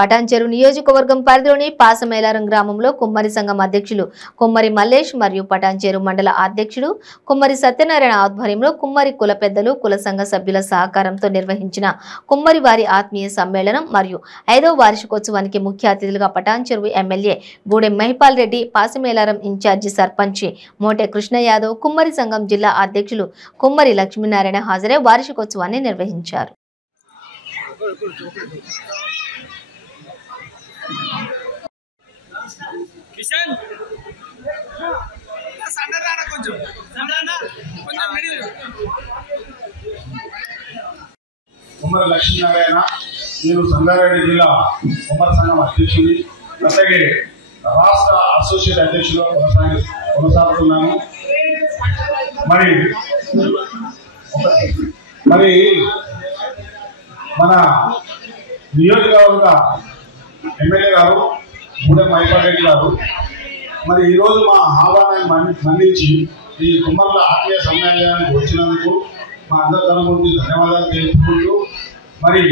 పటాన్చెరు నియోజకవర్గం పరిధిలోని పాసమేలారం గ్రామంలో కుమ్మరి సంఘం అధ్యక్షులు కుమ్మరి మల్లేష్ మరియు పటాన్చెరు మండల అధ్యక్షుడు కుమ్మరి సత్యనారాయణ ఆధ్వర్యంలో కుమ్మరి కుల పెద్దలు కుల సంఘ సభ్యుల సహకారంతో నిర్వహించిన కుమ్మరి వారి ఆత్మీయ సమ్మేళనం మరియు 5వ వార్షికోత్సవానికి ముఖ్య అతిథులుగా పటాన్చెరు ఎమ్మెల్యే గూడెం మహిపాల్ రెడ్డి, పాసమేలారం ఇన్ఛార్జి సర్పంచ్ మోటే కృష్ణ యాదవ్, కుమ్మరి సంఘం జిల్లా అధ్యక్షులు కుమ్మరి లక్ష్మీనారాయణ హాజరై వార్షికోత్సవాన్ని నిర్వహించారు. కుమ్మరి లక్ష్మీనారాయణ, నేను సంగారెడ్డి జిల్లా కుమ్మరి సంఘం అధ్యక్షుడి, అలాగే రాష్ట్ర అసోసియేట్ అధ్యక్షుడు కొనసాగుతున్నాను. మరి మన నియోజకవర్గ ఎమ్మెల్యే గారు గూడెం మహిపాల్ రెడ్డి గారు మరి ఈరోజు మా ఆహ్వానాన్ని మన్నించి ఈ కుమ్మర్ల ఆత్మీయ సమ్మేళనానికి వచ్చినందుకు మా అందరి తరఫు నుండి ధన్యవాదాలు తెలుపుకుంటూ మరి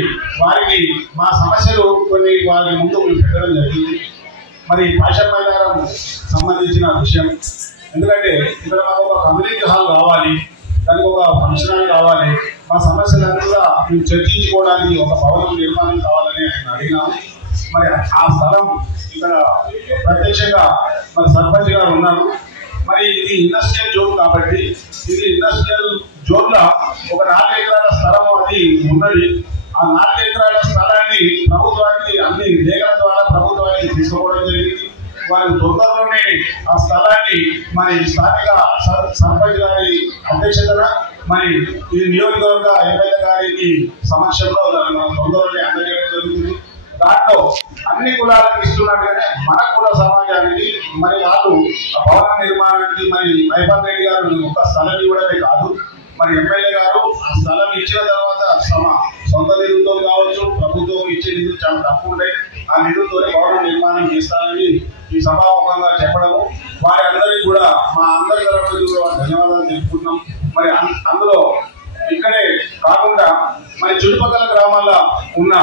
వారికి మా సమస్యలు కొన్ని వారి ముందు పెట్టడం జరిగింది. మరి పాసమేలారం సంబంధించిన విషయం ఎందుకంటే ఇక్కడ మాకు ఒక కమ్యూనిటీ హాల్ కావాలి, దానికి ఒక ఫంక్షన్ హాల్ కావాలి, మా సమస్యలన్నీ కూడా మేము చర్చించుకోవడానికి ఒక భవనం నిర్మాణం కావాలని అడిగినాము. మరి ఆ స్థలం ఇక్కడ ప్రత్యక్షంగా మరి సర్పంచ్ గారు ఉన్నారు. మరి ఇది ఇండస్ట్రియల్ జోన్ కాబట్టి ఇది ఇండస్ట్రియల్ జోన్ లో ఒక 4 ఎకరాల స్థలం అది ఉన్నది. ఆ 4 ఎకరాల స్థలాన్ని ప్రభుత్వానికి అన్ని లేఖల ద్వారా ప్రభుత్వానికి తీసుకోవడం జరిగింది. వారి తొందరలోనే ఆ స్థలాన్ని మరి స్థానిక సర్పంచ్ గారి అధ్యక్షతన మరి ఈ నియోజకవర్గ ఎమ్మెల్యే గారికి సమక్షంలో మనం తొందరలోనే అందజేయడం జరుగుతుంది. దాంట్లో అన్ని కులాలకు ఇస్తున్నట్టుగానే మన కుల సమాజానికి మరి వాళ్ళు భవన నిర్మాణానికి మరి మహిపాల్ రెడ్డి గారు ఒక స్థలం ఇవ్వడమే కాదు, మరి ఎమ్మెల్యే గారు ఆ స్థలం ఇచ్చిన తర్వాత సొంత నిధులతో కావచ్చు, ప్రభుత్వం ఇచ్చే నిధులు చాలా తక్కువ ఉంటాయి, ఆ నిధులతోనే భవన నిర్మాణం చేస్తారని ఈ సభాముఖంగా చెప్పడము వారి అందరికీ కూడా మా అందరి తరఫు కూడా ధన్యవాదాలు తెలుపుకుంటున్నాం. మరి అందులో ఇక్కడే కాకుండా మరి చుట్టుపక్కల గ్రామాల్లో ఉన్న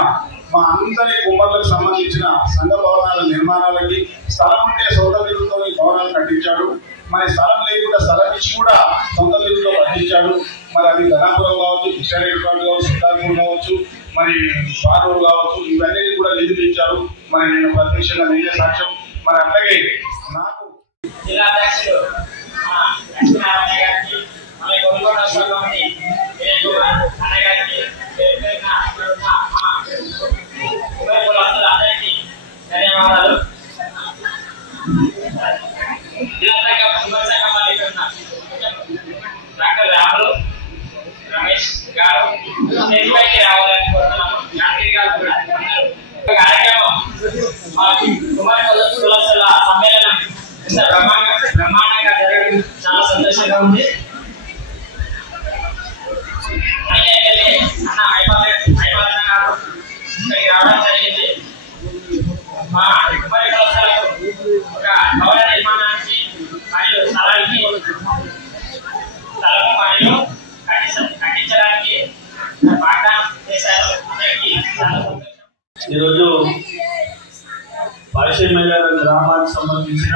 మా అందరి కుమ్మర్లకు సంబంధించిన సంఘ భవనాల నిర్మాణాలకి స్థలం ఉంటే సొంత నిధులతో భవనాలు కట్టించాడు. మరి స్థలం లేకుండా స్థలం ఇచ్చి కూడా సొంత నిధులతో కట్టించాడు. మరి అది ధనాపురం కావచ్చు, కృష్ణారెడ్డి కావచ్చు, సిద్ధార్థపూర్ కావచ్చు, మరి బానూరు కావచ్చు, ఇవన్నీ కూడా నిధులు ఇచ్చారు. మరి నేను ప్రత్యక్షంగా నేనే సాక్ష్యం. మరి అట్లాగే నాకు జిల్లా అధ్యక్షుడు ధన్యవాదాలు. డాక్టర్ రాములు రమేష్ గారు స్టేజ్పైకి రావాలని కోరుతున్నాము. యాత్రి గారు కూడా కార్యక్రమం కుమార్ కులస్తుల సమ్మేళనం ఇంత బ్రహ్మాండంగా జరగడం చాలా సంతోషంగా ఉంది. అయితే అన్న మహిపాల్ గారు ఇక్కడికి రావడం జరిగింది. మా కుమారి కులస్తులకు ఒక భవన నిర్మాణానికి మరియు స్థలము మరియు కట్టించడానికి వాగ్దానం చేశారు. అందరికీ చాలా సంతోషం. ఈరోజు పాసమేలారం గ్రామానికి సంబంధించిన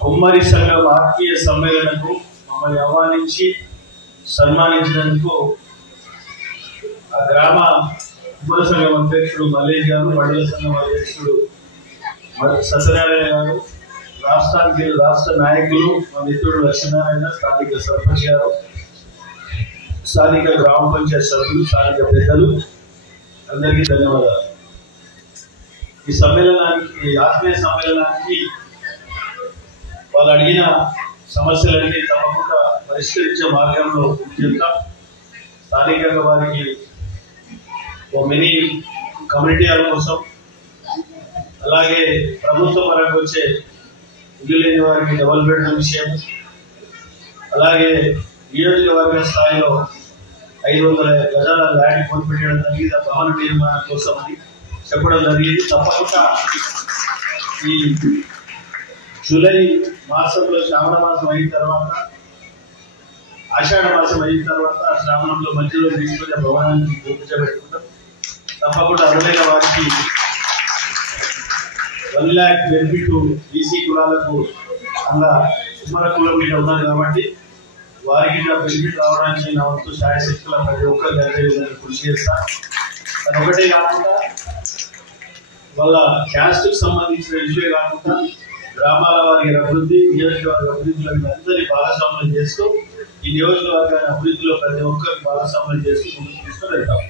కుమ్మరి సంఘం ఆత్మీయ సమ్మేళనకు మమ్మల్ని ఆహ్వానించి సన్మానించినందుకు ఆ గ్రామ కుమ్మరి సంఘం అధ్యక్షుడు మల్లేష్ గారు, మండల సంఘం అధ్యక్షుడు సత్యనారాయణ గారు, రాష్ట్ర నాయకులు మా మిత్రుడు లక్ష్మీనారాయణ, స్థానిక సర్పంచ్ గారు, స్థానిక గ్రామ పంచాయత్ సభ్యులు, స్థానిక పెద్దలు అందరికీ ధన్యవాదాలు. ఈ సమ్మేళనానికి ఆత్మీయ సమ్మేళనానికి వాళ్ళు అడిగిన సమస్యలన్నీ తప్పకుండా పరిష్కరించే మార్గంలో చెప్తాం. స్థానికంగా వారికి ఓ మినీ కమ్యూనిటీ హాల్ కోసం, అలాగే ప్రభుత్వ పరంగా వచ్చే ఇల్లు లేని వారికి డబుల్ బెడ్రూమ్ విషయం, అలాగే నియోజకవర్గ స్థాయిలో 500 గజాల ల్యాండ్ కొనిపెట్టడం జరిగింది. భవన నిర్మాణం కోసం చెప్పడం జరిగింది. తప్పకుండా ఈ జూలై మాసంలో శ్రావణ మాసం అయిన తర్వాత, ఆషాఢ మాసం అయిన తర్వాత శ్రావణంలో మధ్యలో తీసుకునే భవనాన్ని పూర్తి చేపెట్టుకుంటాం. తప్పకుండా అర్హులైన వారికి 1 lakh బెనిఫిట్ బీసీ కులాలకు అలా కుమ్మర కులం మీద ఉన్నది కాబట్టి వారికి బెనిఫిట్ రావడానికి నా వంతు శాయశక్తుల ప్రతి ఒక్కరు జరిగే విధంగా కృషి చేస్తాను. అది ఒకటే కాకుండా వాళ్ళ క్యాస్ట్కి సంబంధించిన విషయమే కాకుండా గ్రామాల వారి అభివృద్ధి, నియోజకవర్గ అభివృద్ధిలో అందరి భాగస్వామ్యం చేస్తూ ఈ నియోజకవర్గాన్ని అభివృద్ధిలో ప్రతి ఒక్కరికి భాగస్వామ్యం చేస్తూ ముందుకు తీసుకొని వెళ్తాం.